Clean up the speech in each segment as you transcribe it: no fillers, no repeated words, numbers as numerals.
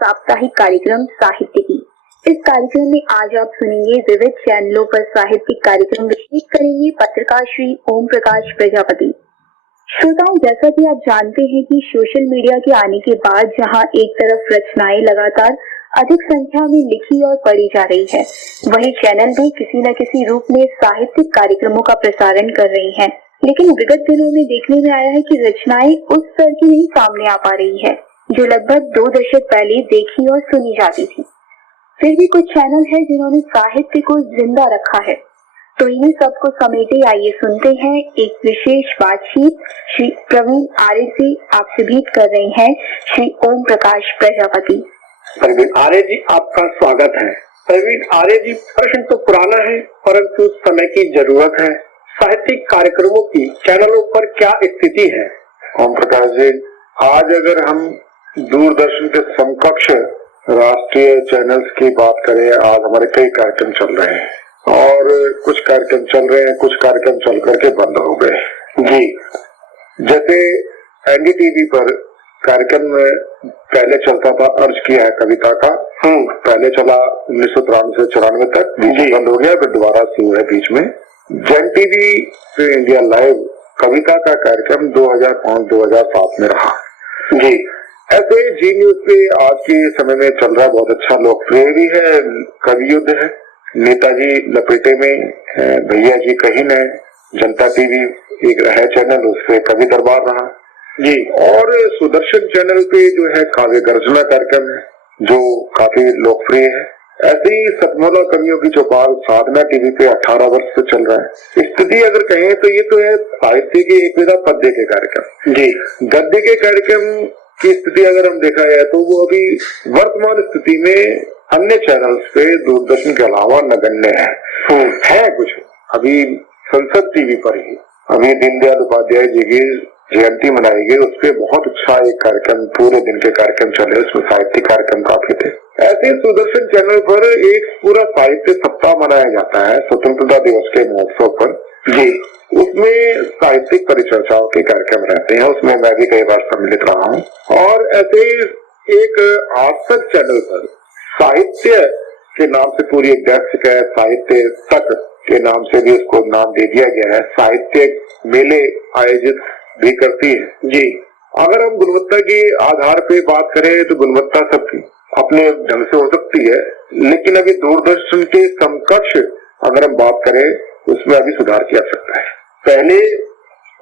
साप्ताहिक कार्यक्रम साहित्य की। इस कार्यक्रम में आज आप सुनेंगे विविध चैनलों पर साहित्यिक कार्यक्रम विशेष करेंगे पत्रकार श्री ओम प्रकाश प्रजापति। श्रोताओं, जैसा कि आप जानते हैं कि सोशल मीडिया के आने के बाद जहां एक तरफ रचनाएं लगातार अधिक संख्या में लिखी और पढ़ी जा रही है, वहीं चैनल भी किसी न किसी रूप में साहित्यिक कार्यक्रमों का प्रसारण कर रही हैं। लेकिन विगत दिनों में देखने में आया है कि रचनाएं उस स्तर की नहीं सामने आ पा रही है जो लगभग 2 दशक पहले देखी और सुनी जाती थी। फिर भी कुछ चैनल है जिन्होंने साहित्य को जिंदा रखा है। तो इन्हीं सबको समेटे आइए सुनते हैं एक विशेष बातचीत श्री प्रवीण आर्य से आपसे भेंट कर रहे हैं श्री ओम प्रकाश प्रजापति। प्रवीण आर्य जी, आपका स्वागत है। प्रवीण आर्य जी, प्रश्न तो पुराना है परंतु समय की जरूरत है। साहित्यिक कार्यक्रमों की चैनलों पर क्या स्थिति है? ओम प्रकाश जी, आज अगर हम दूरदर्शन के समकक्ष राष्ट्रीय चैनल्स की बात करें, आज हमारे कई कार्यक्रम चल रहे हैं और कुछ कार्यक्रम चल रहे हैं, कुछ कार्यक्रम चल करके बंद हो गए जी। जैसे एनडीटीवी पर कार्यक्रम पहले चलता था, अर्ज किया है कविता का, पहले चला 1993 से 94 तक, बीच बंद हो गया, फिर दोबारा शुरू है बीच में। जन टीवी पे इंडिया लाइव कविता का कार्यक्रम 2005-2007 में रहा जी। ऐसे जी न्यूज पे आज के समय में चल रहा है, बहुत अच्छा लोकप्रिय भी है, कवि युद्ध है, नेताजी लपेटे में, भैया जी कहीं न, जनता टीवी एक है चैनल, उसपे कवि दरबार रहा जी। और सुदर्शन चैनल पे जो है काव्य गर्जना कार्यक्रम है जो काफी लोकप्रिय है। ऐसे ही सतमला कवियों की चौपाल साधना टीवी पे 18 वर्ष से चल रहा है। स्थिति अगर कहें तो ये तो है साहित्य के एक विधा पद्य के कार्यक्रम जी। गद्य के कार्यक्रम की स्थिति अगर हम देखा जाए तो वो अभी वर्तमान स्थिति में अन्य चैनल्स पे दूरदर्शन के अलावा नगण्य है कुछ। अभी संसद टीवी पर ही अभी दीनदयाल उपाध्याय जी की जयंती मनाई गई, उसपे बहुत अच्छा एक कार्यक्रम, पूरे दिन के कार्यक्रम चले, उसमें साहित्यिक कार्यक्रम काफी थे। ऐसे सुदर्शन चैनल पर एक पूरा साहित्य सप्ताह मनाया जाता है स्वतंत्रता दिवस के महोत्सव पर जी। उसमें साहित्यिक परिचर्चाओं के कार्यक्रम रहते हैं, उसमें मैं भी कई बार सम्मिलित रहा हूँ। और ऐसे एक आज तक चैनल पर साहित्य के नाम से पूरी एक डेस्क है, साहित्य तक के नाम से भी उसको नाम दे दिया गया है, साहित्य मेले आयोजित भी करती है जी। अगर हम गुणवत्ता के आधार पे बात करें तो गुणवत्ता सबकी अपने ढंग से हो सकती है, लेकिन अभी दूरदर्शन के समकक्ष अगर हम बात करें उसमें अभी सुधार किया सकता है। पहले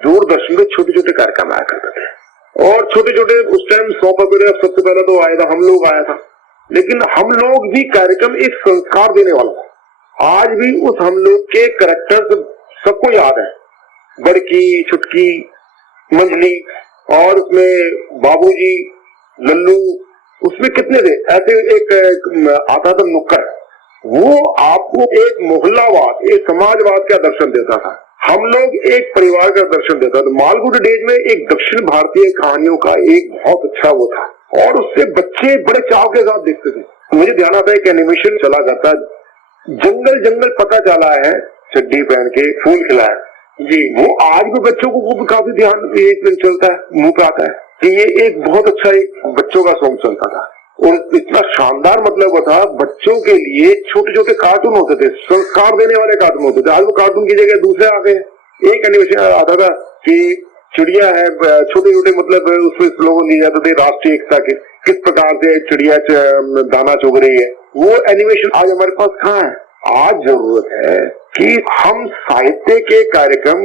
दूरदर्शन में छोटे छोटे कार्यक्रम आया करते थे और छोटे छोटे उस टाइम 100 वगैरह सबसे पहले तो आया था, हम लोग आया था, लेकिन हम लोग भी कार्यक्रम एक संस्कार देने वाला था। आज भी उस हम लोग के कैरेक्टर्स सबको याद है, बड़की छुटकी मंजली, और उसमें बाबूजी लल्लू, उसमें कितने थे ऐसे। एक आता था नुक्कड़, वो आपको एक मोहल्लावाद, एक समाजवाद का दर्शन देता था, हम लोग एक परिवार का दर्शन देता था। मालगुड डेज में एक दक्षिण भारतीय कहानियों का एक बहुत अच्छा वो था और उससे बच्चे बड़े चाव के साथ देखते थे। मुझे ध्यान आता है कि एनिमेशन चला करता, जंगल जंगल पता चला है, चड्डी पहन के फूल खिलाया जी। वो आज भी बच्चों को भी काफी ध्यान एक दिन चलता है, मुंह पे आता है कि ये एक बहुत अच्छा एक बच्चों का सॉन्ग चलता था और इतना शानदार मतलब वो था। बच्चों के लिए छोटे छोटे कार्टून होते थे, संस्कार देने वाले कार्टून होते थे। आज वो कार्टून की जगह दूसरे आ गए। एक एनिमेशन आता था कि चिड़िया है, छोटे छोटे मतलब उसमें स्लोगन दिए जाते थे राष्ट्रीय एकता के, किस प्रकार से चिड़िया दाना चुग रही है। वो एनिमेशन आज हमारे पास कहाँ है? आज जरूरत है कि हम साहित्य के कार्यक्रम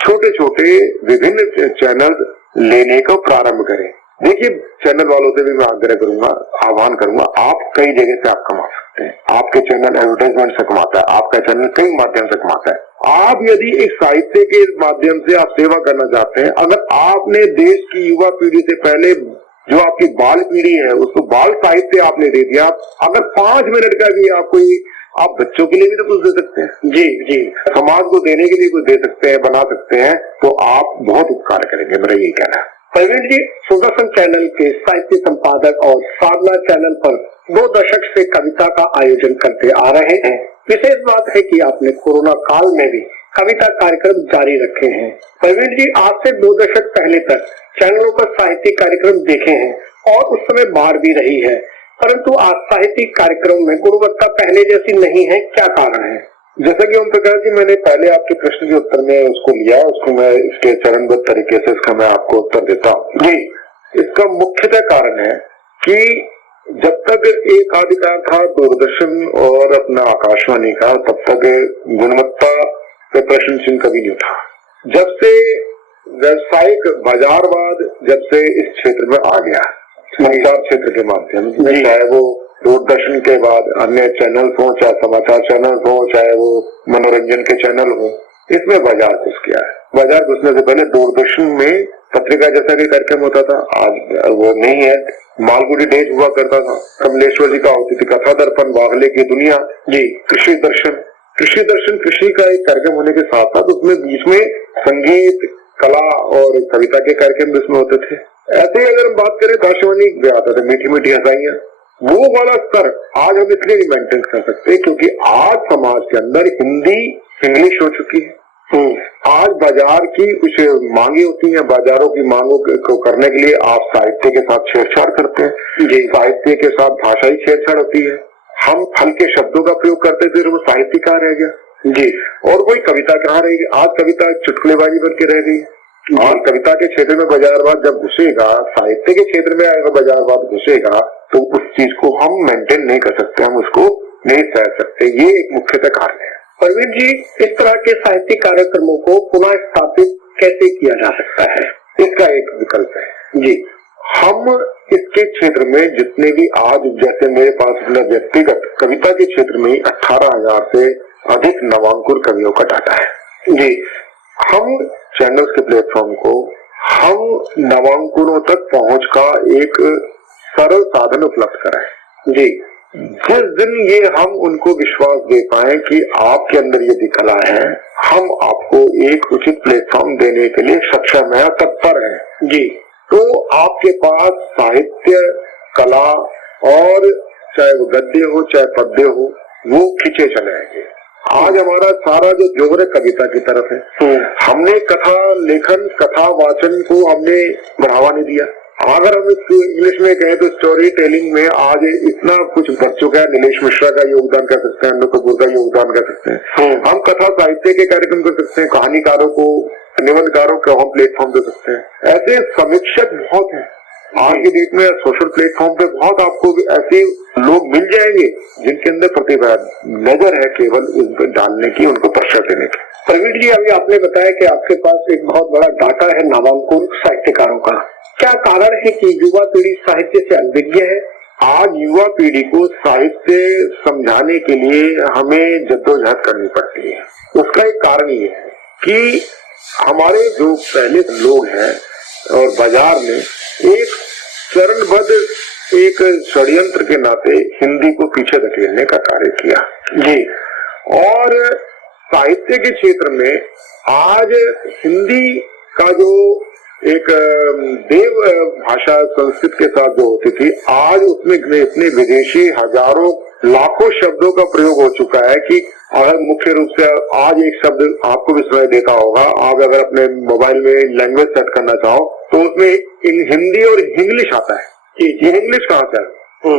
छोटे छोटे विभिन्न चैनल लेने को प्रारंभ करें। देखिए, चैनल वालों से भी मैं आग्रह करूंगा, आह्वान करूंगा, आप कई जगह से आप कमा सकते हैं। आपके चैनल एडवर्टाइजमेंट से कमाता है, आपका चैनल कई माध्यम से कमाता है। आप यदि एक साहित्य के माध्यम से आप सेवा करना चाहते हैं, अगर आपने देश की युवा पीढ़ी से पहले जो आपकी बाल पीढ़ी है उसको बाल साहित्य आपने दे दिया, अगर 5 मिनट का भी आपको आप बच्चों के लिए भी तो कुछ दे सकते हैं जी जी, समाज को देने के लिए कुछ दे सकते हैं, बना सकते हैं, तो आप बहुत उपकार करेंगे, मेरा यही कहना है। प्रवीण जी, सुदर्शन चैनल के साहित्य संपादक और साधना चैनल पर 2 दशक से कविता का आयोजन करते आ रहे हैं। विशेष बात है कि आपने कोरोना काल में भी कविता कार्यक्रम जारी रखे हैं। प्रवीण जी, आज से 2 दशक पहले तक चैनलों पर साहित्यिक कार्यक्रम देखे हैं और उस समय बाढ़ भी रही है। परंतु आज साहित्यिक कार्यक्रम में गुणवत्ता पहले जैसी नहीं है, क्या कारण है? जैसा कि ओम प्रकाश जी, मैंने पहले आपके प्रश्न के उत्तर में उसको लिया, उसको मैं इसके चरणबद्ध तरीके से इसका मैं आपको उत्तर देता हूँ जी। इसका मुख्यतः कारण है कि जब तक एक अधिकार था दूरदर्शन और अपना आकाशवाणी का, तब तक गुणवत्ता पे प्रश्न चिन्ह कभी नहीं उठा। जब से व्यावसायिक बाजारवाद जब से इस क्षेत्र में आ गया, समाचार क्षेत्र के माध्यम से, चाहे वो दूरदर्शन के बाद अन्य चैनल हो, चाहे समाचार चैनल हो, चाहे वो मनोरंजन के चैनल हो, इसमें बाजार घुस गया है। बाजार घुसने से पहले दूरदर्शन में पत्रिका जैसा कि कार्यक्रम होता था, आज वो नहीं है। मालगुडी डेज हुआ करता था, कमलेश्वर जी का होती थी कथा दर्पण, वागले की दुनिया जी, कृषि दर्शन कृषि का एक कार्यक्रम होने के साथ साथ उसमें बीच में संगीत, कला और कविता के कार्यक्रम भी उसमें होते थे। ऐसे ही अगर हम बात करें आकाशवाणी भी आता था, मीठी मीठी हंसाइयां, वो वाला स्तर आज हम इसलिए नहीं मेंटेन कर सकते क्योंकि आज समाज के अंदर हिंदी इंग्लिश हो चुकी है। आज बाजार की कुछ मांगे होती हैं, बाजारों की मांगों को करने के लिए आप साहित्य के साथ छेड़छाड़ करते हैं जी। साहित्य के साथ भाषाई छेड़छाड़ होती है, हम हल्के शब्दों का प्रयोग करते थे, वो साहित्य कहाँ रह गया जी। और वही कविता कहाँ रहेगी? आज कविता चुटकुलेबाजी बन के रह गई। और कविता के क्षेत्र में बाजारवाद जब घुसेगा, साहित्य के क्षेत्र में अगर बाजारवाद घुसेगा, तो उस चीज को हम मेंटेन नहीं कर सकते, हम उसको नहीं सह सकते। ये एक मुख्यतः कारण है। परवीन जी, इस तरह के साहित्यिक कार्यक्रमों को पुनः स्थापित कैसे किया जा सकता है? इसका एक विकल्प है जी। हम इसके क्षेत्र में जितने भी आज, जैसे मेरे पास अपना व्यक्तिगत कविता के क्षेत्र में 18,000 से अधिक नवांकुर कवियों का डाटा है जी। हम चैनल्स के प्लेटफॉर्म को हम नवांकुरों तक पहुंच का एक सरल साधन उपलब्ध कराएं जी। जिस दिन ये हम उनको विश्वास दे पाए कि आपके अंदर यदि कला है, हम आपको एक उचित प्लेटफॉर्म देने के लिए सक्षम है, तत्पर है जी, तो आपके पास साहित्य, कला और चाहे वो गद्य हो चाहे पद्य हो, वो खींचे चले आएंगे। आज हमारा सारा जो जोर है कविता की तरफ है। हमने कथा लेखन, कथा वाचन को हमने बढ़ावा नहीं दिया। अगर हम इसको इंग्लिश में कहें तो स्टोरी टेलिंग में आज इतना कुछ बढ़ चुका है। नीलेश मिश्रा का योगदान कर सकते हैं, अनु कपूर का योगदान कर सकते हैं, हम कथा साहित्य के कार्यक्रम कर सकते हैं, कहानीकारों को, निबंधकारों को हम प्लेटफॉर्म दे सकते हैं। ऐसे समीक्षक बहुत हैं आज की डेट में। सोशल प्लेटफॉर्म पे बहुत आपको ऐसे लोग मिल जाएंगे जिनके अंदर प्रतिभा नजर है, केवल उन पर डालने की, उनको प्रश्रय देने की। प्रवीण जी, अभी आपने बताया कि आपके पास एक बहुत बड़ा डाटा है नामांकुर साहित्यकारों का। क्या कारण है कि युवा पीढ़ी साहित्य से अनभिज्ञ है? आज युवा पीढ़ी को साहित्य समझाने के लिए हमें जद्दोजहद करनी पड़ती है। उसका एक कारण ये है कि हमारे जो पहले लोग हैं और बाजार में एक चरणबद्ध एक षड्यंत्र के नाते हिंदी को पीछे धकेलने का कार्य किया जी। और साहित्य के क्षेत्र में आज हिंदी का जो एक देव भाषा संस्कृत के साथ जो होती थी, आज उसमें इतने विदेशी हजारों लाखों शब्दों का प्रयोग हो चुका है कि अगर मुख्य रूप से आज एक शब्द आपको भी सुनाई देता होगा, आप अगर अपने मोबाइल में लैंग्वेज सेट करना चाहो तो उसमें हिंदी और इंग्लिश आता है। ये इंग्लिश कहाँ से है?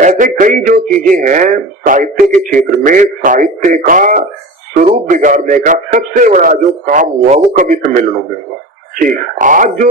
ऐसे कई जो चीजें हैं साहित्य के क्षेत्र में, साहित्य का स्वरूप बिगाड़ने का सबसे बड़ा जो काम हुआ वो कवि सम्मेलनों में हुआ जी। आज जो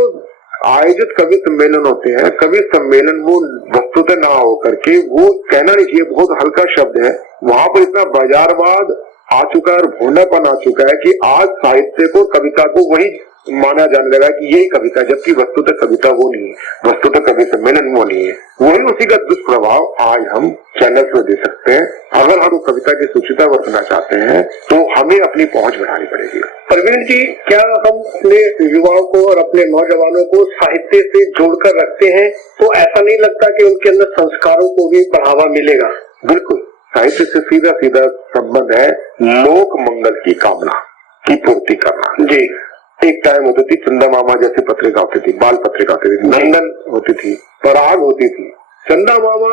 आयोजित कवि सम्मेलन होते हैं, कवि सम्मेलन वो वस्तुतः ना हो करके, वो कहना नहीं चाहिए, बहुत हल्का शब्द है, वहां पर इतना बाजारवाद आ चुका है और भोंडापन आ चुका है कि आज साहित्य को, कविता को वही माना जाने लगा कि यही कविता, जबकि वस्तुतः कविता वो नहीं है, वस्तुतः कवि सम्मेलन वो नहीं है। वही उसी का दुष्प्रभाव आज हम चैनल पर दे सकते हैं। अगर हम कविता की सूचिता बरतना चाहते हैं तो हमें अपनी पहुंच बढ़ानी पड़ेगी। प्रवीण जी, क्या हम अपने युवाओं को और अपने नौजवानों को साहित्य से जोड़कर रखते हैं तो ऐसा नहीं लगता कि उनके अंदर संस्कारों को भी बढ़ावा मिलेगा? बिल्कुल, साहित्य से सीधा सीधा संबंध है लोक मंगल की कामना की पूर्ति करना जी। एक टाइम होती थी चंदा मामा जैसी पत्रिका होती थी, बाल पत्रिका होती थी, नंदन होती थी, पराग होती थी। चंदा मामा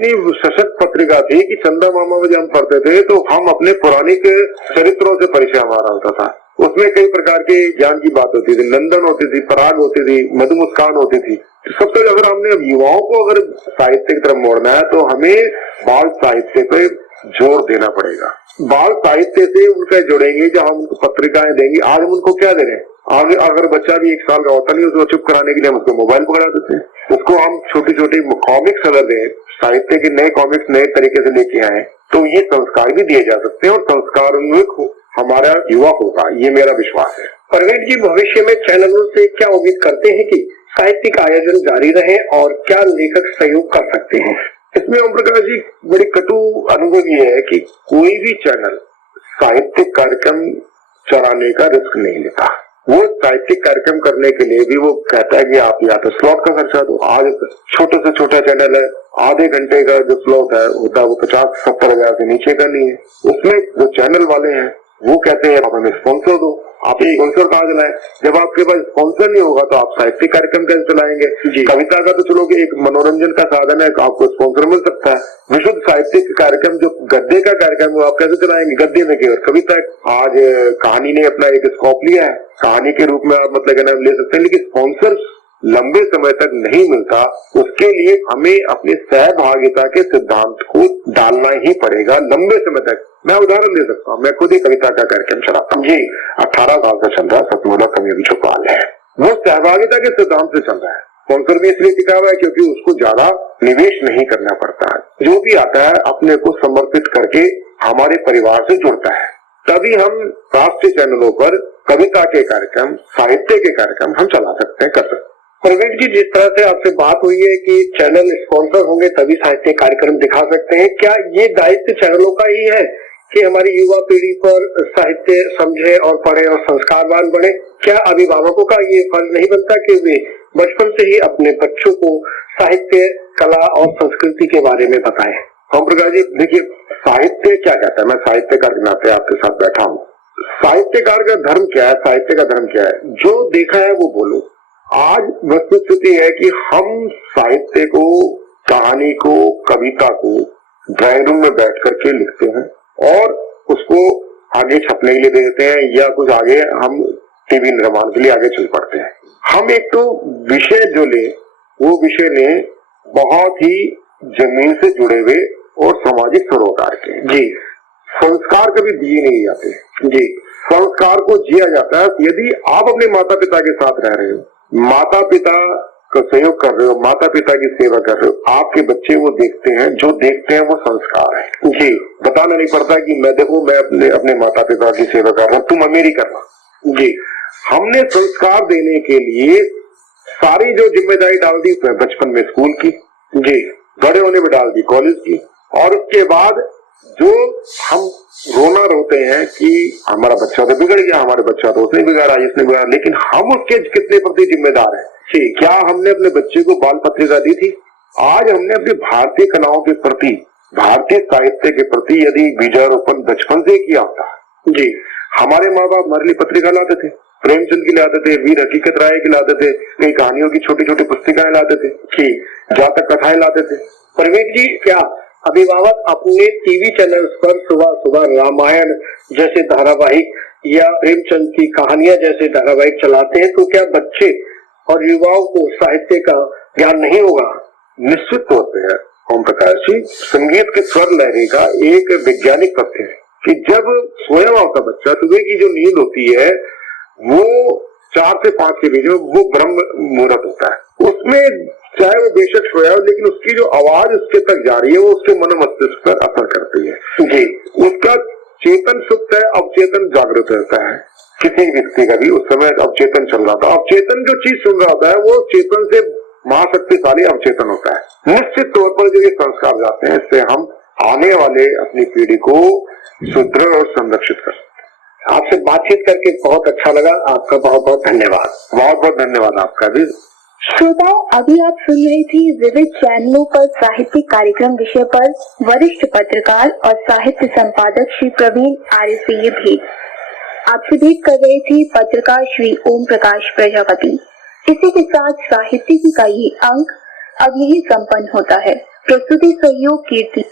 इतनी सशक्त पत्रिका थी कि चंदा मामा में जब हम पढ़ते थे तो हम अपने पौराणिक चरित्रों से परिचय हमारा होता था। उसमें कई प्रकार के ज्ञान की बात होती थी। नंदन होती थी, पराग होती थी, मधु मुस्कान होती थी। सबसे अगर हमने अब युवाओं को अगर साहित्य की तरफ मोड़ना है तो हमें बाल साहित्य पे जोर देना पड़ेगा। बाल साहित्य से उनका जुड़ेंगे, जब हम उनको पत्रिकाएं देंगे। आज हम उनको क्या दे रहे हैं? आगे अगर बच्चा भी 1 साल का होता नहीं, उसको चुप कराने के लिए हम उसको मोबाइल पकड़ा देते हैं। उसको हम छोटी छोटी कॉमिक्स अगर दें, साहित्य के नए कॉमिक्स नए तरीके से लेके आए, तो ये संस्कार भी दिए जा सकते हैं और संस्कार उन्मुख हमारा युवा होगा, ये मेरा विश्वास है। परवीन जी, भविष्य में चैनलों से क्या उम्मीद करते हैं कि साहित्यिक आयोजन जारी रहे और क्या लेखक सहयोग कर सकते हैं? इसमें ओम प्रकाश जी, बड़ी कटु अनुभव ये है कि कोई भी चैनल साहित्यिक कार्यक्रम चलाने का रिस्क नहीं लेता। वो साहित्यिक कार्यक्रम करने के लिए भी वो कहता है कि आप या तो स्लॉट का खर्चा दो। आज छोटे से छोटा चैनल है, आधे घंटे का जो स्लॉट है होता है वो 50-70 हजार से नीचे का नहीं है। उसमें जो चैनल वाले हैं वो कहते हैं आप हमें स्पॉन्सर दो। आप ये स्पॉन्सर कहाँ चलाएं? जब आपके पास स्पॉन्सर नहीं होगा तो आप साहित्यिक कार्यक्रम कैसे चलाएंगे? कविता का तो चलो कि एक मनोरंजन का साधन है, आपको स्पॉन्सर मिल सकता है। विशुद्ध साहित्यिक कार्यक्रम जो गद्य का कार्यक्रम है आप कैसे चलाएंगे? गद्य में केवल कविता। आज कहानी ने अपना एक स्कोप लिया है, कहानी के रूप में आप मतलब ले सकते हैं, लेकिन स्पॉन्सर लंबे समय तक नहीं मिलता। उसके लिए हमें अपने सहभागिता के सिद्धांत को डालना ही पड़ेगा लंबे समय तक। मैं उदाहरण दे सकता हूँ, मैं खुद ही कविता का कार्यक्रम चलाता हूँ जी। 18 साल का चल रहा है, सतमोला कवि छुपाल है, वो सहभागिता के सिद्धांत से चल रहा है। स्पॉन्सर भी इसलिए टिका हुआ है क्योंकि उसको ज्यादा निवेश नहीं करना पड़ता है। जो भी आता है अपने को समर्पित करके हमारे परिवार से जुड़ता है। तभी हम राष्ट्रीय चैनलों पर कविता के कार्यक्रम, साहित्य के कार्यक्रम हम चला सकते हैं, कर सकते हैं। प्रवीण जी, जिस तरह से आपसे बात हुई है कि चैनल स्पॉन्सर होंगे तभी साहित्य कार्यक्रम दिखा सकते हैं, क्या ये दायित्व चैनलों का ही है कि हमारी युवा पीढ़ी पर साहित्य समझे और पढ़े और संस्कारवान बने? क्या अभिभावकों का ये फर्ज नहीं बनता कि वे बचपन से ही अपने बच्चों को साहित्य, कला और संस्कृति के बारे में बताएं? ओम प्रकाश जी, देखिए साहित्य क्या कहता है, मैं साहित्यकार के नाते आपके साथ बैठा हूँ। साहित्यकार का धर्म क्या है, साहित्य का धर्म क्या है? जो देखा है वो बोलो। आज वस्तुस्थिति है कि हम साहित्य को, कहानी को, कविता को ड्राइंग रूम में बैठ करके लिखते हैं और उसको आगे छपने के लिए दे देते हैं, या कुछ आगे हम टीवी निर्माण के लिए आगे चल पड़ते हैं। हम एक तो विषय जो ले, वो विषय ले बहुत ही जमीन से जुड़े हुए और सामाजिक सरोकार के जी। संस्कार कभी दिए नहीं जाते जी, संस्कार को जिया जाता है। यदि आप अपने माता पिता के साथ रह रहे हो, माता पिता का सहयोग कर रहे हो, माता पिता की सेवा कर रहे हो, आपके बच्चे वो देखते हैं, जो देखते हैं वो संस्कार है जी। बताना नहीं पड़ता कि मैं देखो मैं अपने माता पिता की सेवा कर रहा हूँ, तुम मेरी करना जी। हमने संस्कार देने के लिए सारी जो जिम्मेदारी डाल दी बचपन में स्कूल की जी, बड़े होने में डाल दी कॉलेज की, और उसके बाद जो हम रोना रोते हैं कि हमारा बच्चा तो बिगड़ गया, हमारे बच्चा तो उसने बिगाड़ा, इसने बिगाड़ा, लेकिन हम उसके कितने प्रति जिम्मेदार हैं? क्या हमने अपने बच्चे को बाल पत्रिका दी थी? आज हमने अपने भारतीय कलाओं के प्रति, भारतीय साहित्य के प्रति यदि बीजारोपण बचपन से किया होता जी। हमारे माँ बाप हमारे लिए पत्रिका लाते थे, प्रेमचंद की लाते थे, वीर हकीकत राय की लाते थे, कई कहानियों की छोटी छोटी पुस्तिकाएं लाते थे, जातक कथाएं लाते थे। परवीन जी, क्या अभिभावक अपने टीवी चैनल्स पर सुबह सुबह रामायण जैसे धारावाहिक या प्रेमचंद की कहानियां जैसे धारावाहिक चलाते हैं, तो क्या बच्चे और युवाओं को साहित्य का ज्ञान नहीं होगा? निश्चित तौर पर ओम प्रकाश जी, संगीत के स्वर लहरी का एक वैज्ञानिक तथ्य है कि जब सोया हुआ होता बच्चा, सुबह की जो नींद होती है वो 4 से 5 के बीच में वो ब्रह्म मुहूर्त होता है। उसमें चाहे वो बेशक सोया हो, लेकिन उसकी जो आवाज उसके तक जा रही है वो उसके मनोमस्तिष्क पर असर करती है जी। उसका चेतन सुप्त है, अवचेतन जागृत रहता है। किसी व्यक्ति का भी उस समय अवचेतन चल रहा था, अवचेतन जो चीज सुन रहा होता है वो चेतन से महाशक्तिशाली अवचेतन होता है। निश्चित तौर पर जो ये संस्कार जाते हैं, इससे हम आने वाले अपनी पीढ़ी को सुदृढ़ और संरक्षित कर सकते हैं। आपसे बातचीत करके बहुत अच्छा लगा, आपका बहुत बहुत धन्यवाद। बहुत बहुत धन्यवाद आपका भी। श्रोताओं, अभी आप सुन रही थी विविध चैनलों पर साहित्यिक कार्यक्रम विषय पर वरिष्ठ पत्रकार और साहित्य संपादक श्री प्रवीण आर्य से ये भेंट। आपसे भेंट कर रहे थे पत्रकार श्री ओम प्रकाश प्रजापति। इसी के साथ साहित्यिकी का ये अंक अब यही संपन्न होता है। प्रस्तुति सहयोग कीर्ति।